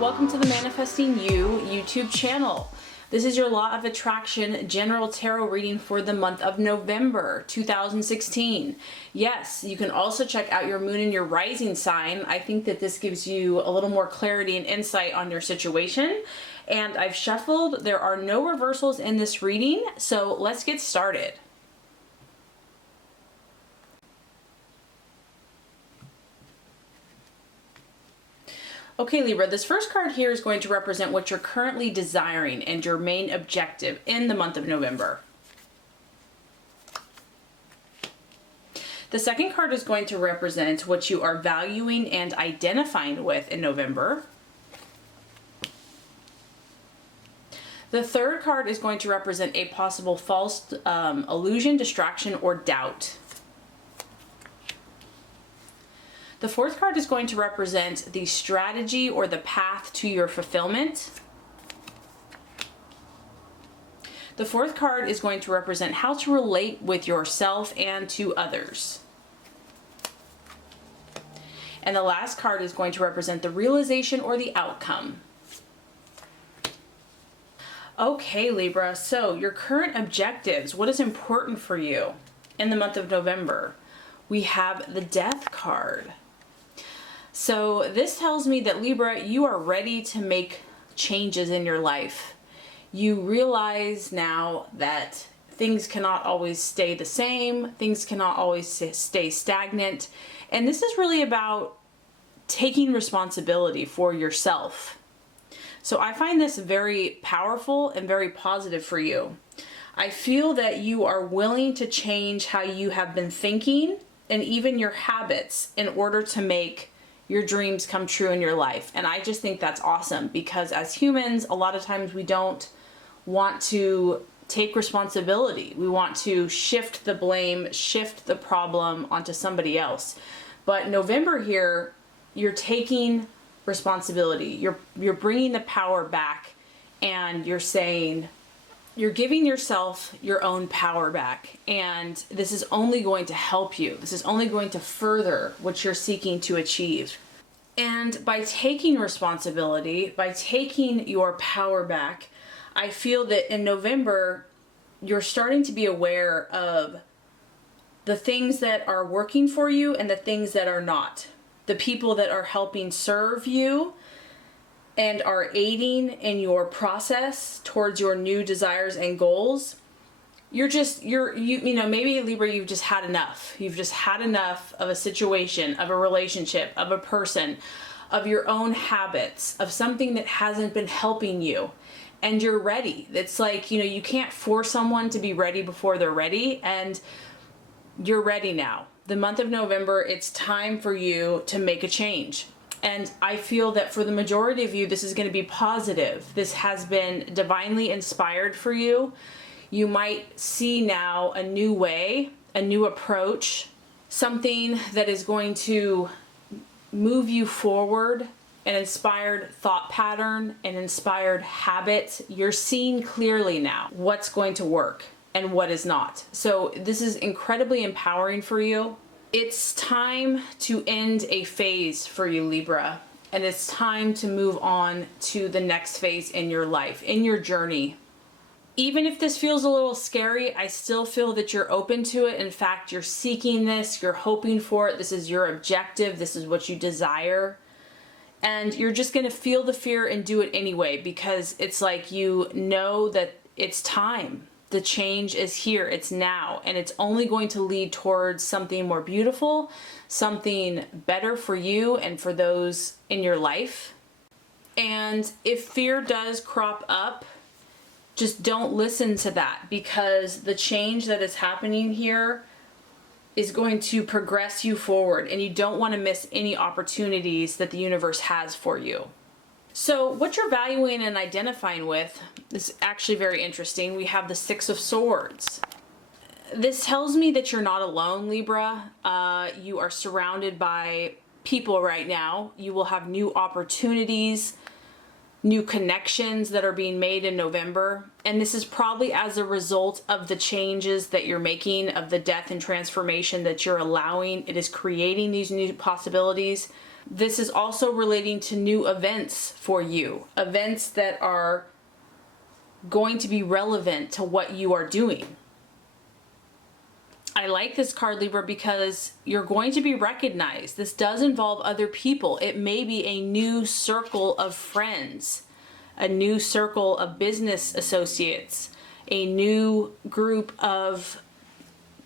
Welcome to the Manifesting You YouTube channel. This is your Law of Attraction General Tarot reading for the month of November 2016. Yes, you can also check out your moon and your rising sign. I think that this gives you a little more clarity and insight on your situation. And I've shuffled. There are no reversals in this reading, so let's get started. Okay, Libra, this first card here is going to represent what you're currently desiring and your main objective in the month of November. The second card is going to represent what you are valuing and identifying with in November. The third card is going to represent a possible false illusion, distraction, or doubt. The fourth card is going to represent the strategy or the path to your fulfillment. The fourth card is going to represent how to relate with yourself and to others. And the last card is going to represent the realization or the outcome. Okay, Libra, so your current objectives, what is important for you in the month of November? We have the Death card. So this tells me that, Libra, you are ready to make changes in your life. You realize now that things cannot always stay the same, things cannot always stay stagnant, and this is really about taking responsibility for yourself. So I find this very powerful and very positive for you. I feel that you are willing to change how you have been thinking and even your habits in order to make your dreams come true in your life. And I just think that's awesome, because as humans, a lot of times we don't want to take responsibility. We want to shift the blame, shift the problem onto somebody else. But November here, you're taking responsibility. You're bringing the power back, and you're saying, you're giving yourself your own power back, and this is only going to help you. This is only going to further what you're seeking to achieve. And by taking responsibility, by taking your power back, I feel that in November, you're starting to be aware of the things that are working for you and the things that are not. The people that are helping serve you and are aiding in your process towards your new desires and goals. You know, maybe Libra, you've just had enough. You've just had enough of a situation, of a relationship, of a person, of your own habits, of something that hasn't been helping you. And you're ready. It's like, you know, you can't force someone to be ready before they're ready, and you're ready now. The month of November, it's time for you to make a change. And I feel that for the majority of you, this is going to be positive. This has been divinely inspired for you. You might see now a new way, a new approach, something that is going to move you forward, an inspired thought pattern, an inspired habit. You're seeing clearly now what's going to work and what is not. So this is incredibly empowering for you. It's time to end a phase for you, Libra, and it's time to move on to the next phase in your life, in your journey. Even if this feels a little scary, I still feel that you're open to it. In fact, you're seeking this, you're hoping for it. This is your objective. This is what you desire. And you're just going to feel the fear and do it anyway, because it's like you know that it's time. The change is here, it's now, and it's only going to lead towards something more beautiful, something better for you and for those in your life. And if fear does crop up, just don't listen to that, because the change that is happening here is going to progress you forward, and you don't want to miss any opportunities that the universe has for you. So what you're valuing and identifying with is actually very interesting. We have the Six of Swords. This tells me that you're not alone, Libra. You are surrounded by people right now. You will have new opportunities, new connections that are being made in November. And this is probably as a result of the changes that you're making, of the death and transformation that you're allowing. It is creating these new possibilities. This is also relating to new events for you, events that are going to be relevant to what you are doing. I like this card, Libra, because you're going to be recognized. This does involve other people. It may be a new circle of friends, a new circle of business associates, a new group of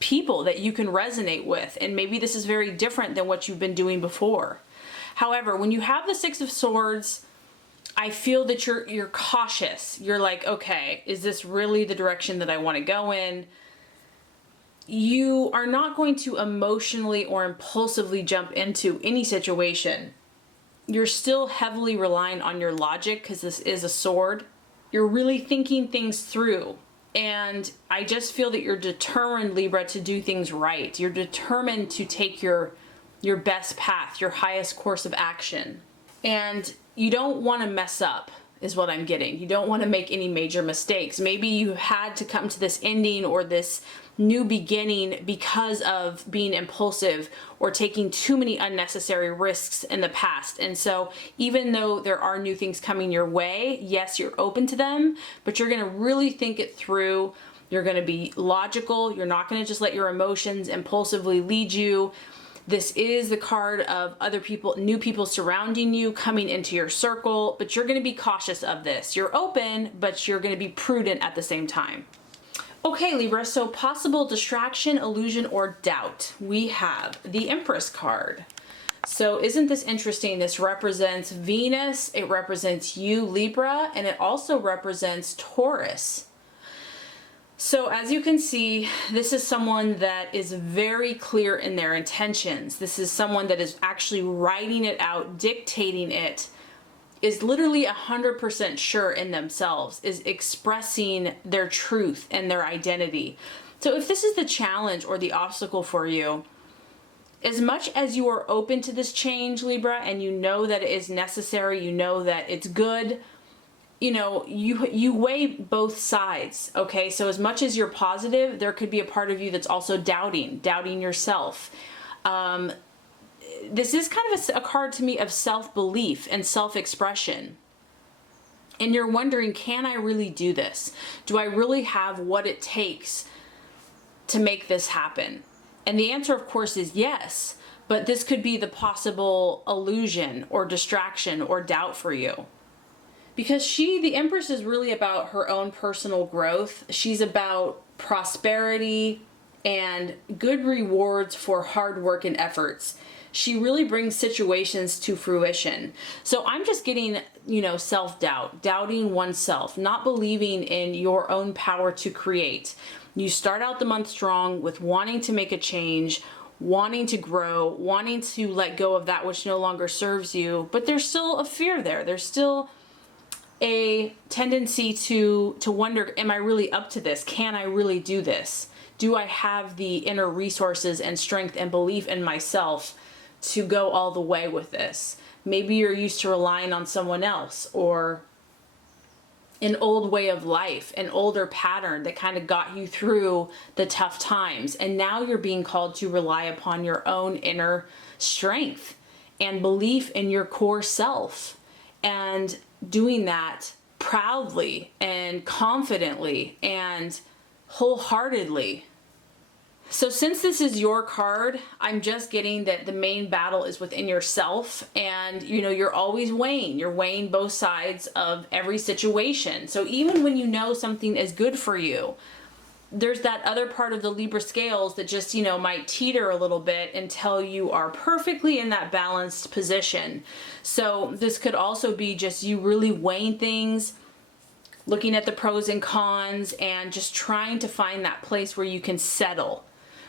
people that you can resonate with. And maybe this is very different than what you've been doing before. However, when you have the Six of Swords, I feel that you're cautious. You're like, okay, is this really the direction that I want to go in? You are not going to emotionally or impulsively jump into any situation. You're still heavily relying on your logic because this is a sword. You're really thinking things through. And I just feel that you're determined, Libra, to do things right. You're determined to take your best path, your highest course of action. And you don't want to mess up, is what I'm getting. You don't want to make any major mistakes. Maybe you had to come to this ending or this new beginning because of being impulsive or taking too many unnecessary risks in the past. And so even though there are new things coming your way, yes, you're open to them, but you're going to really think it through. You're going to be logical. You're not going to just let your emotions impulsively lead you. This is the card of other people, new people surrounding you, coming into your circle, but you're going to be cautious of this. You're open, but you're going to be prudent at the same time. Okay, Libra, so possible distraction, illusion, or doubt. We have the Empress card. So isn't this interesting? This represents Venus, it represents you, Libra, and it also represents Taurus. So as you can see, this is someone that is very clear in their intentions. This is someone that is actually writing it out, dictating it, is literally 100% sure in themselves, is expressing their truth and their identity. So if this is the challenge or the obstacle for you, as much as you are open to this change, Libra, and you know that it is necessary, you know that it's good, you know, you weigh both sides, okay? So as much as you're positive, there could be a part of you that's also doubting yourself. This is kind of a card to me of self-belief and self-expression. And you're wondering, can I really do this? Do I really have what it takes to make this happen? And the answer, of course, is yes. But this could be the possible illusion or distraction or doubt for you. Because the Empress, is really about her own personal growth. She's about prosperity and good rewards for hard work and efforts. She really brings situations to fruition. So I'm just getting, self-doubt, doubting oneself, not believing in your own power to create. You start out the month strong with wanting to make a change, wanting to grow, wanting to let go of that which no longer serves you, but there's still a fear there. There's still a tendency to wonder, am I really up to this? Can I really do this? Do I have the inner resources and strength and belief in myself to go all the way with this? Maybe you're used to relying on someone else or an old way of life, an older pattern that kind of got you through the tough times. And now you're being called to rely upon your own inner strength and belief in your core self, and doing that proudly and confidently and wholeheartedly. So since this is your card, I'm just getting that the main battle is within yourself, and you're always weighing. You're weighing both sides of every situation. So even when you know something is good for you, there's that other part of the Libra scales that just, might teeter a little bit until you are perfectly in that balanced position. So this could also be just you really weighing things, looking at the pros and cons, and just trying to find that place where you can settle,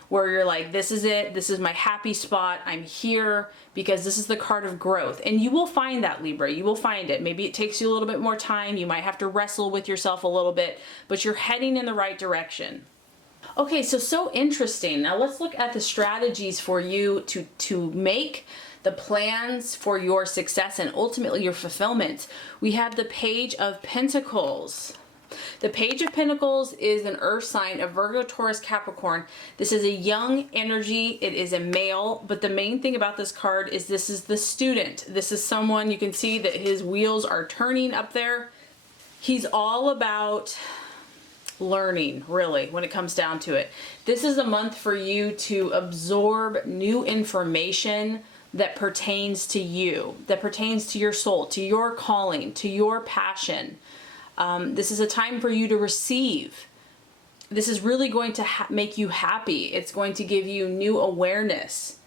where you're like, this is it, this is my happy spot, I'm here, because this is the card of growth. And you will find that, Libra, you will find it. Maybe it takes you a little bit more time, you might have to wrestle with yourself a little bit, but you're heading in the right direction. Okay, so interesting. Now let's look at the strategies for you to make the plans for your success and ultimately your fulfillment. We have the Page of Pentacles. The Page of Pentacles is an earth sign of Virgo, Taurus, Capricorn. This is a young energy. It is a male, but the main thing about this card is this is the student. This is someone, you can see that his wheels are turning up there. He's all about learning, really, when it comes down to it. This is a month for you to absorb new information that pertains to you, that pertains to your soul, to your calling, to your passion. This is a time for you to receive. This is really going to make you happy. It's going to give you new awareness.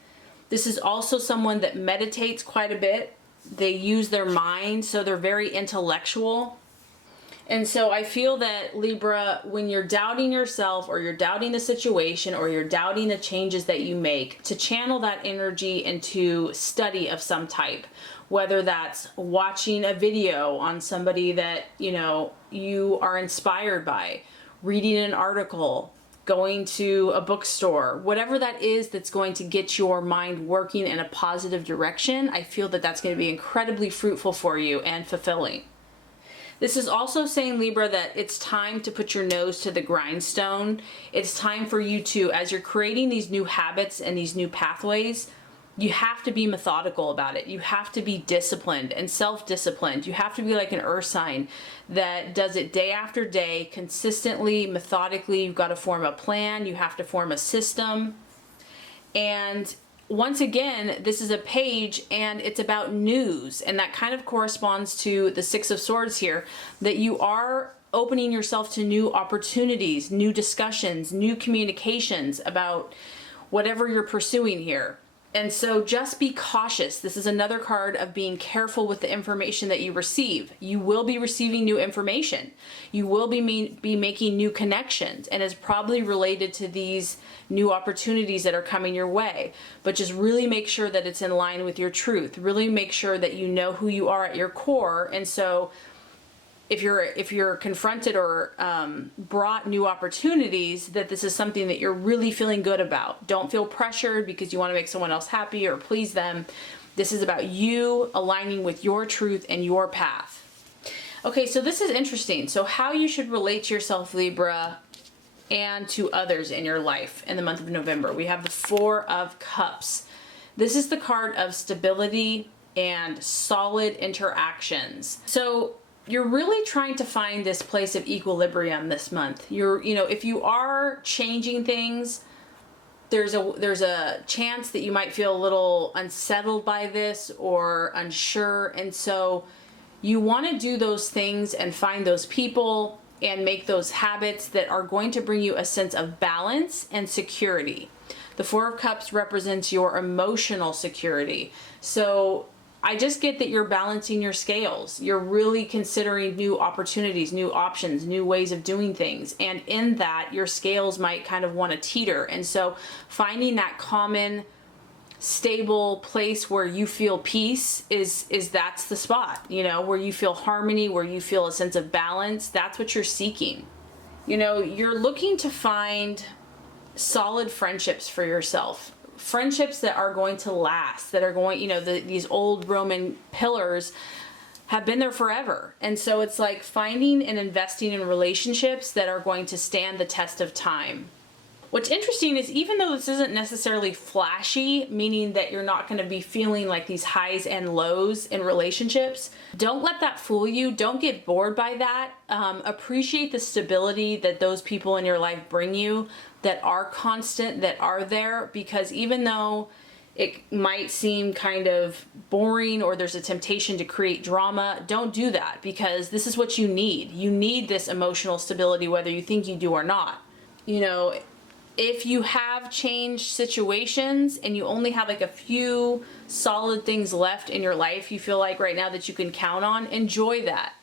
This is also someone that meditates quite a bit. They use their mind, so they're very intellectual. And so I feel that, Libra, when you're doubting yourself or you're doubting the situation or you're doubting the changes that you make, to channel that energy into study of some type, whether that's watching a video on somebody that, you know, you are inspired by, reading an article, going to a bookstore, whatever that is that's going to get your mind working in a positive direction. I feel that that's going to be incredibly fruitful for you and fulfilling. This is also saying, Libra, that it's time to put your nose to the grindstone. It's time for you to, as you're creating these new habits and these new pathways, you have to be methodical about it. You have to be disciplined and self-disciplined. You have to be like an earth sign that does it day after day, consistently, methodically. You've got to form a plan. You have to form a system. And once again, this is a page and it's about news, and that kind of corresponds to the Six of Swords here, that you are opening yourself to new opportunities, new discussions, new communications about whatever you're pursuing here. And so just be cautious. This is another card of being careful with the information that you receive. You will be receiving new information. You will be making new connections, and it's probably related to these new opportunities that are coming your way. But just really make sure that it's in line with your truth. Really make sure that you know who you are at your core. And so if you're confronted or brought new opportunities, that this is something that you're really feeling good about. Don't feel pressured because you want to make someone else happy or please them. This is about you aligning with your truth and your path. Okay, so this is interesting. So how you should relate to yourself, Libra, and to others in your life in the month of November. We have the Four of Cups. This is the card of stability and solid interactions. So you're really trying to find this place of equilibrium this month. If you are changing things, there's a chance that you might feel a little unsettled by this or unsure. And so you want to do those things and find those people and make those habits that are going to bring you a sense of balance and security. The Four of Cups represents your emotional security. So I just get that you're balancing your scales. You're really considering new opportunities, new options, new ways of doing things. And in that, your scales might kind of want to teeter. And so finding that common, stable place where you feel peace is that's the spot, where you feel harmony, where you feel a sense of balance. That's what you're seeking. You're looking to find solid friendships for yourself. Friendships that are going to last, that are going, these old Roman pillars have been there forever. And so it's like finding and investing in relationships that are going to stand the test of time. What's interesting is, even though this isn't necessarily flashy, meaning that you're not going to be feeling like these highs and lows in relationships, don't let that fool you. Don't get bored by that. Appreciate the stability that those people in your life bring you, that are constant, that are there, because even though it might seem kind of boring or there's a temptation to create drama, don't do that, because this is what you need. You need this emotional stability, whether you think you do or not. If you have changed situations and you only have like a few solid things left in your life you feel like right now that you can count on, enjoy that.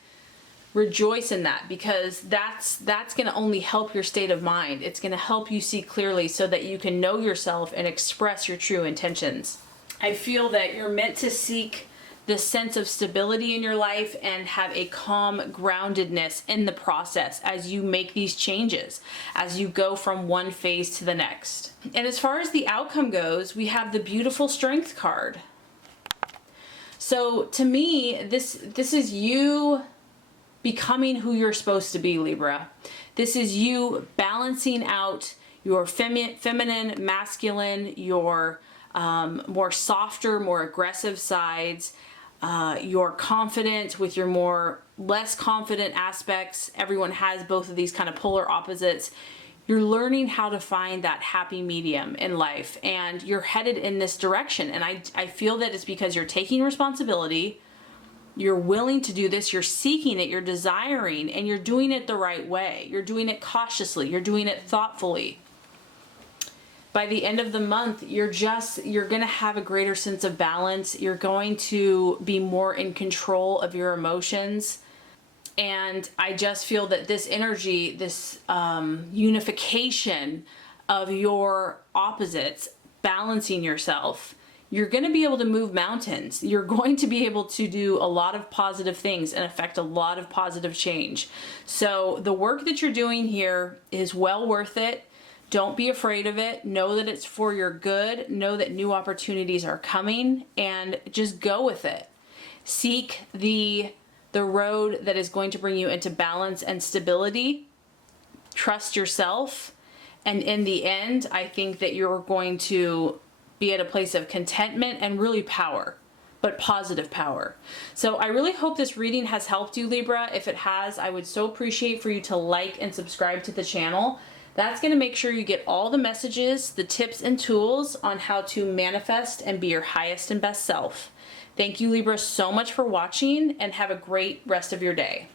Rejoice in that, because that's going to only help your state of mind. It's going to help you see clearly so that you can know yourself and express your true intentions. I feel that you're meant to seek this sense of stability in your life and have a calm groundedness in the process as you make these changes, as you go from one phase to the next. And as far as the outcome goes, we have the beautiful Strength card. So to me, this is you becoming who you're supposed to be, Libra. This is you balancing out your feminine, masculine, your more softer, more aggressive sides, you're confident with your more less confident aspects. Everyone has both of these kind of polar opposites. You're learning how to find that happy medium in life, and you're headed in this direction. And I feel that it's because you're taking responsibility, you're willing to do this, you're seeking it, you're desiring, and you're doing it the right way. You're doing it cautiously, you're doing it thoughtfully. By the end of the month, you're going to have a greater sense of balance. You're going to be more in control of your emotions. And I just feel that this energy, this unification of your opposites, balancing yourself, you're going to be able to move mountains. You're going to be able to do a lot of positive things and affect a lot of positive change. So the work that you're doing here is well worth it. Don't be afraid of it. Know that it's for your good. Know that new opportunities are coming, and just go with it. Seek the road that is going to bring you into balance and stability. Trust yourself. And in the end, I think that you're going to be at a place of contentment and really power, but positive power. So I really hope this reading has helped you, Libra. If it has, I would so appreciate for you to like and subscribe to the channel. That's going to make sure you get all the messages, the tips and tools on how to manifest and be your highest and best self. Thank you, Libra, so much for watching, and have a great rest of your day.